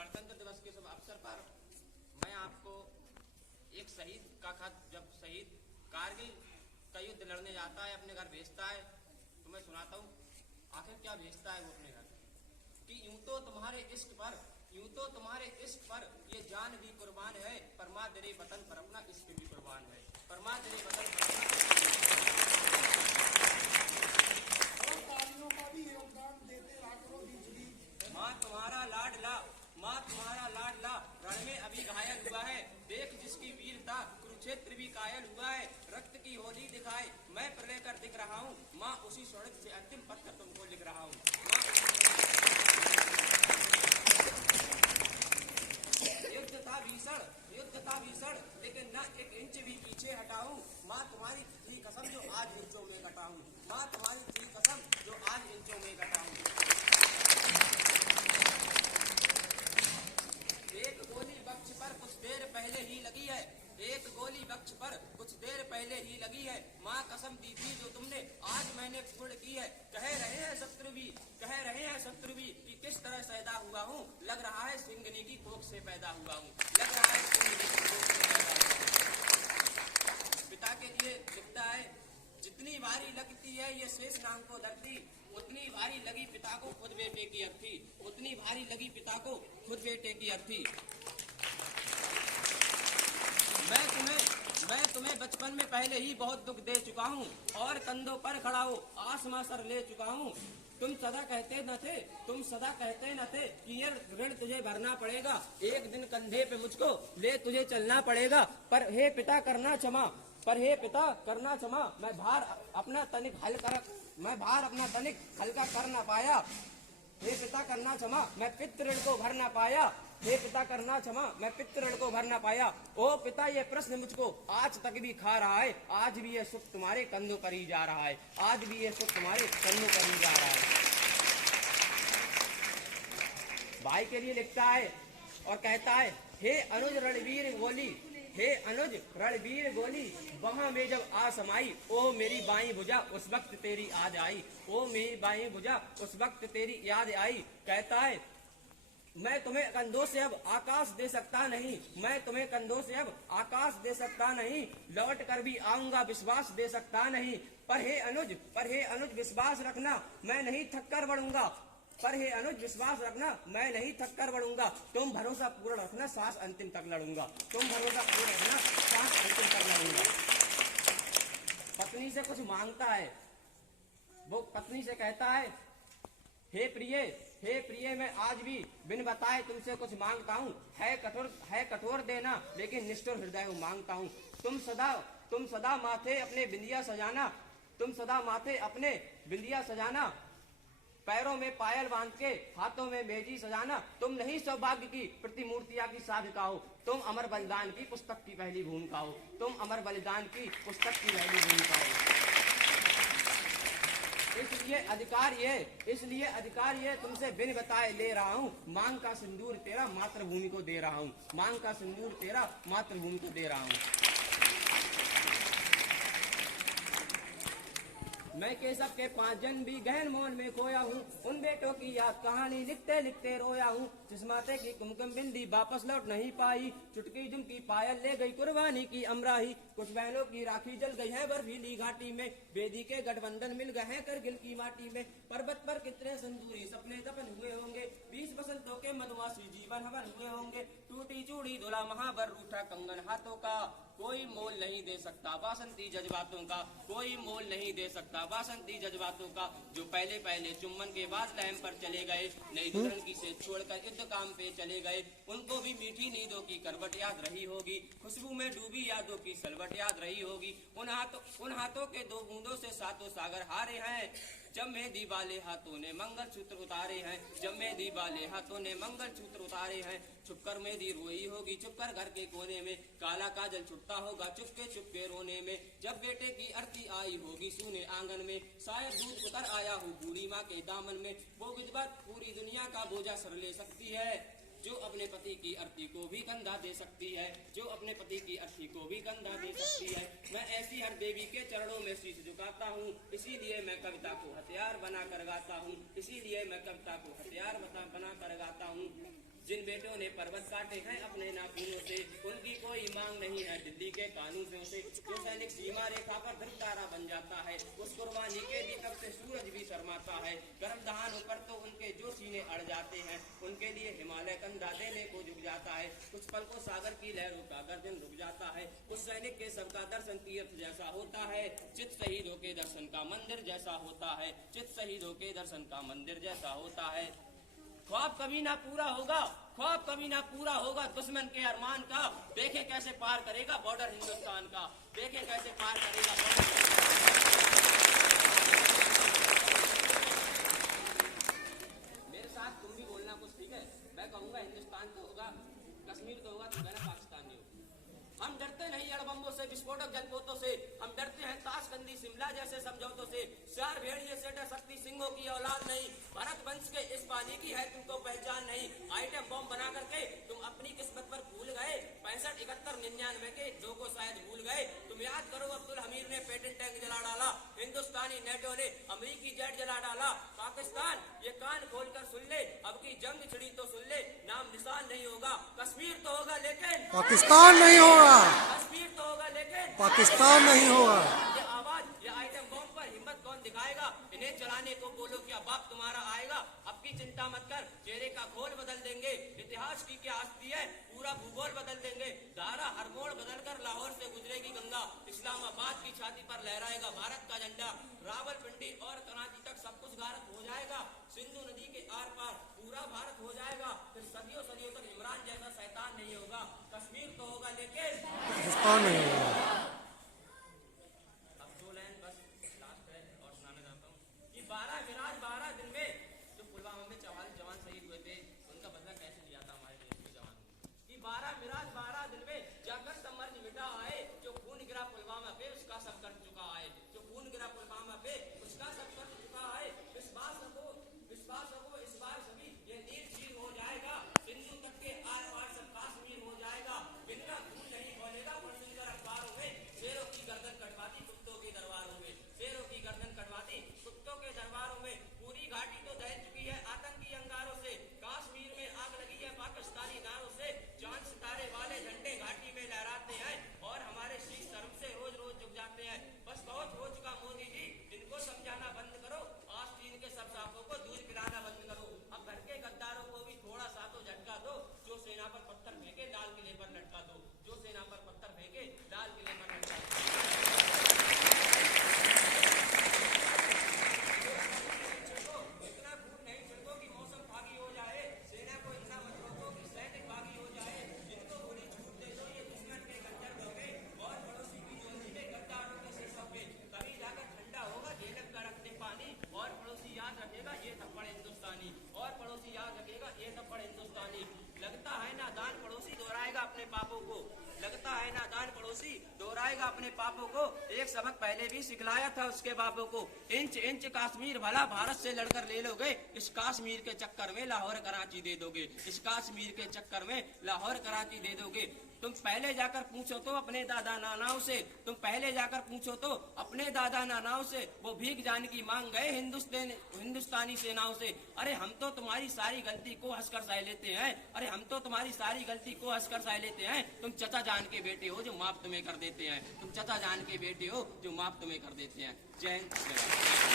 गणतंत्र दिवस के शुभ अवसर पर मैं आपको एक शहीद का खत, जब शहीद कारगिल का युद्ध लड़ने जाता है, अपने घर भेजता है, तो मैं सुनाता हूँ। आखिर क्या भेजता है वो अपने घर कि यूं तो तुम्हारे इश्क पर ये जान भी कुर्बान है, परमा तेरे वतन पर अपना इश्क भी कुर्बान है, परमा तेरे वतन पर अपना माँ तुम्हारा लाडला रण में अभी घायल हुआ है, देख जिसकी वीरता कुरुक्षेत्र भी कायल हुआ है, रक्त की होली दिखाए मैं प्रलय कर दिख रहा हूँ, माँ उसी स्वर्ग से अंतिम पत्र तुमको लिख रहा हूँ। युद्ध था भीषण लेकिन न एक इंच भी पीछे हटाऊं, माँ तुम्हारी थी कसम जो आज इंचों में कटाऊं, माँ तुम्हारी थी कसम जो आज इंचों में कटाऊं। एक गोली वक्ष पर कुछ देर पहले ही लगी है, एक गोली वक्ष पर कुछ देर पहले ही लगी है, माँ कसम दी थी जो तुमने आज मैंने पूर्ण की है। कह रहे हैं शत्रु भी कि किस तरह पैदा हुआ हूँ, लग रहा है सिंगनी की कोख से पैदा हुआ हूँ, लग रहा है सिंगनी की कोख से पैदा हुआ हूँ। पिता के लिए लिखता है, जितनी भारी लगती है ये शेष नाम को धरती, उतनी भारी लगी पिता को खुद बेटे की अर्थी, उतनी भारी लगी पिता को खुद बेटे की अर्थी। मैं तुम्हें बचपन में पहले ही बहुत दुख दे चुका हूँ और कंधों पर खड़ा हो आसमां सर ले चुका हूँ। तुम सदा कहते न थे कि ये ऋण तुझे भरना पड़ेगा, एक दिन कंधे पे मुझको ले तुझे चलना पड़ेगा। पर हे पिता करना क्षमा, मैं भार अपना तनिक हल्का कर ना पाया। हे पिता करना क्षमा, मैं पितृ ऋण को भर ना पाया। हे पिता करना क्षमा, मैं पितृ ऋण को भर ना पाया। ओ पिता ये प्रश्न मुझको आज तक भी खा रहा है, आज भी ये सुख तुम्हारे कंधों पर ही जा रहा है, आज भी ये सुख तुम्हारे कंधों पर ही जा रहा है। भाई के लिए लिखता है और कहता है, हे अनुज रणवीर गोली वहां में जब आ समाई, ओ मेरी बाई भुजा उस वक्त तेरी याद आई, ओ मेरी बाई भुजा उस वक्त तेरी याद आई। कहता है, मैं तुम्हें कंधों से अब आकाश दे सकता नहीं, लौट कर भी आऊंगा विश्वास दे सकता नहीं। पर हे अनुज विश्वास रखना मैं नहीं थक कर बढ़ूंगा, तुम भरोसा पूर्ण रखना सांस अंतिम तक लड़ूंगा। पत्नी से कुछ मांगता है, वो पत्नी से कहता है, हे प्रिय मैं आज भी बिन बताए तुमसे कुछ मांगता हूँ, है कठोर देना लेकिन निष्ठुर हृदय मांगता हूँ। तुम सदा माथे अपने बिंदिया सजाना, पैरों में पायल बांध के हाथों में मेहंदी सजाना। तुम नहीं सौभाग्य की प्रतिमूर्तियां की साधिका हो, तुम अमर बलिदान की पुस्तक की पहली भूमिका हो, इसलिए अधिकार ये तुमसे बिन बताए ले रहा हूँ, मांग का सिंदूर तेरा मातृभूमि को दे रहा हूँ। मैं केशव के 5 जन भी गहन मौन में खोया हूँ, उन बेटों की याद कहानी लिखते लिखते रोया हूँ। जिस माते की कुमकुम बिंदी वापस लौट नहीं पाई, चुटकी झुमकी पायल ले गई कुर्बानी की अमराही। कुछ बहनों की राखी जल गई है बर्फीली घाटी में, बेदी के गठबंधन मिल गए हैं करगिल की माटी में। पर्वत पर कितने संदूरी सपने दफन हुए होंगे, 20 बसंतों के मधुमासी जीवन हवन हुए होंगे। टूटी चूड़ी धुला महावर रूठा कंगन हाथों का, कोई मोल नहीं दे सकता वासंती जज्बातों का, जो पहले चुम्बन के बाद लहम पर चले गए, नई दुल्हन की से छोड़कर युद्ध काम पे चले गए। उनको भी मीठी नींदों की करवट याद रही होगी, खुशबू में डूबी यादों की सलवट याद रही होगी। उन हाथों के 2 बूंदों से 7 सागर हारे हैं, जब मेहंदी वाले हाथों ने मंगलसूत्र उतारे हैं। छुपकर मेहंदी रोई होगी, चुपकर घर के कोने में, काला काजल छुटता होगा चुपके रोने में। जब बेटे की अर्थी आई होगी सूने आंगन में, शायद दूध उतर आया हो बूढ़ी माँ के दामन में। वो विधवा पूरी दुनिया का बोझा सर ले सकती है, जो अपने पति की अर्थी को भी कंधा दे सकती है, मैं ऐसी हर देवी के चरणों में शीश झुकाता हूँ, इसीलिए मैं कविता को हथियार बना कर गाता हूँ, जिन बेटों ने पर्वत काटे हैं अपने नाखूनों से, उनकी कोई मांग नहीं है दिल्ली के कानूनों से। जो सैनिक सीमा रेखा पर ध्रुव तारा बन जाता है, उस कुर्बानी के दीपक से सूरज भी शर्माता है। गर्म दहानों पर तो उनके जो सीने अड़ जाते हैं, उनके लिए हिमालय कंधा देने को झुक जाता है। कुछ पल को सागर की लहरों का गर्जन रुक जाता है। उस सैनिक के सबका दर्शन तीर्थ जैसा होता है, चित शहीदों के दर्शन का मंदिर जैसा होता है, चित शहीदों के दर्शन का मंदिर जैसा होता है। ख्वाब कभी ना पूरा होगा, ख्वाब कभी ना पूरा होगा दुश्मन के अरमान का, देखे कैसे पार करेगा बॉर्डर हिंदुस्तान का, देखे कैसे पार करेगा बॉर्डर। मेरे साथ तुम भी बोलना कुछ, ठीक है? मैं कहूंगा हिंदुस्तान तो होगा, कश्मीर तो होगा, तुम कहना पाकिस्तान नहीं होगा। हम डरते नहीं अड़बम्बों से, विस्फोटक जलपोतों से, हम डरते हैं ताशकंदी शिमला जैसे समझौतों से। चार भेड़िए से डर सकती सिंहों की औलाद नहीं, भरत वंश के इस पानी की है तुमको पहचान नहीं। आइटम बॉम्ब बना करके तुम अपनी किस्मत पर भूल गए, 65, 71, 99 के दो को शायद भूल गए। तुम याद करो अब्दुल हमीर ने पेटेंट टैंक जला डाला, हिंदुस्तानी नेटो ने अमरीकी जेट जला डाला। पाकिस्तान ये कान खोलकर सुन ले, अब की जंग छिड़ी तो सुन ले, नाम निशान नहीं होगा, कश्मीर तो होगा लेकिन पाकिस्तान नहीं होगा, कश्मीर तो होगा लेकिन पाकिस्तान नहीं होगा। ये आवाज, ये आइटम बॉम्ब पर हिम्मत कौन दिखाएगा? इन्हें चलाने को बोलो क्या बाप तुम्हारा आएगा? अब की चिंता मत कर, चेहरे का खोल बदल देंगे। इतिहास की क्या हस्ती है, पूरा भूगोल बदल देंगे। धारा हर मोड़ बदलकर लाहौर से गुजरेगी गंगा, इस्लामाबाद की छाती पर लहराएगा भारत का झंडा। रावलपिंडी और कराची तक सब कुछ भारत हो जाएगा, सिंधु नदी के आर पार पूरा भारत हो जाएगा। फिर सदियों सदियों तक इमरान जैसा शैतान नहीं होगा, कश्मीर तो होगा लेकिन पाकिस्तान नहीं होगा। अब 2 लाइन बस लास्ट है और सुनाना चाहता हूँ कि 12 दिन में जो पुलवामा में 44 जवान शहीद हुए थे, उनका बदला कैसे लिया था हमारे देश के जवानों ने। कि 12 दिन में जाकर समर्ज मिटा आए, जो खून गिरा पुलवामा पे उसका सब कर चुका है, जो खून गिरा पुलवामा पे उसका सब कर चुका है। विश्वास रखो इस बार सभी ये नील चीर हो जाएगा, सिंधु तक के आर पार सब कश्मीर हो जाएगा। इनका खून नहीं खोलेगा पढ़कर अखबारों में, शेरों की गर्दन कटवाती कुत्तों के दरबारों में, शेरों की गर्दन कटवाती कुत्तों के दरबारों में। पूरी घाटी तो दहल चुकी है आतंकी अंगारों से, कश्मीर में आग लगी है पाकिस्तानी नारों से। चांद सितारे वाले झंडे घाटी में लहराते हैं और हमारे शीश शर्म से रोज रोज झुक जाते हैं। बस बहुत हो चुका मोदी जी, इनको समझाना बंद करो, आस्तीन के सब सांपों को दूध पिलाना बंद करो। अब घर के गद्दारों को भी थोड़ा सा तो झटका दो, जो सेना पर पत्थर फेंके लाल किले पर लटका दो, जो सेना पर पत्थर फेंके लाल किले पर लटका दो। इतना खून नहीं छिड़को कि मौसम फागी हो जाए, सेना को इतना मत रोको कि सैनिक बागी हो जाए। इनको गोली छूट दे दो ये दुश्मन के खंजर ढोके, और पड़ोसी की जोड़ी में गद्दारों के शीशों पे, तभी जाकर ठंडा होगा झेलम का रखते पानी। और पड़ोसी याद रखेगा ये थप्पड़ हिंदुस्तानी, और पड़ोसी याद रखेगा ये थप्पड़ हिंदुस्तानी। लगता है नादान पड़ोसी दोहराएगा अपने पापों को, लगता है नादान पड़ोसी दोहराएगा अपने पापों को। एक सबक पहले भी सिखलाया था उसके बापों को, इंच इंच कश्मीर भला भारत से लड़कर ले लोगे, इस कश्मीर के चक्कर में लाहौर कराची दे दोगे, इस कश्मीर के चक्कर में लाहौर कराची दे दोगे। तुम पहले जाकर पूछो तो अपने दादा नानाओं से, तुम पहले जाकर पूछो तो अपने दादा नानाओं से, वो भीख जाने की मांग गए हिंदुस्तानी सेनाओं से। अरे हम तो तुम्हारी सारी गलती को हंसकर सह लेते हैं, अरे हम तो तुम्हारी सारी गलती को हंसकर सह लेते हैं। तुम चचा जान के बेटे हो जो माफ तुम्हें कर देते हैं, तुम चचा जान के बेटे हो जो माफ तुम्हें कर देते हैं। जय हिंद।